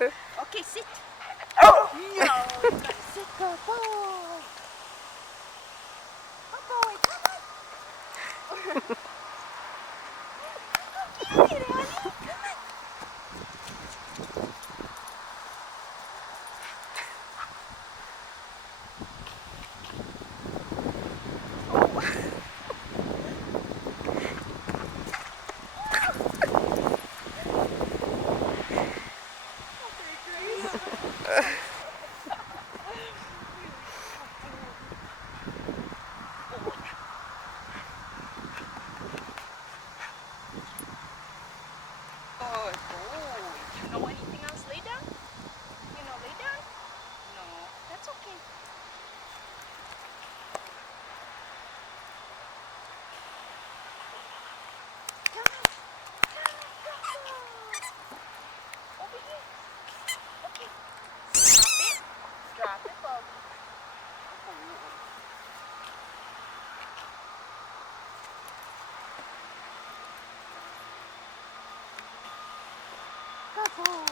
Okay, sit. No, you gotta sit. Good boy. Good boy, come on. Okay, Ronnie, come on. Okay, Grace. Good boy. You know anything else? Lay down. You know, lay down. No, that's okay. Come on. Come on, good boy. Over here. Okay. Drop it. Drop it, Bobby. Good boy.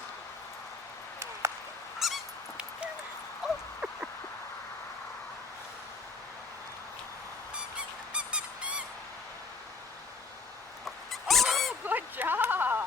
Oh, good job.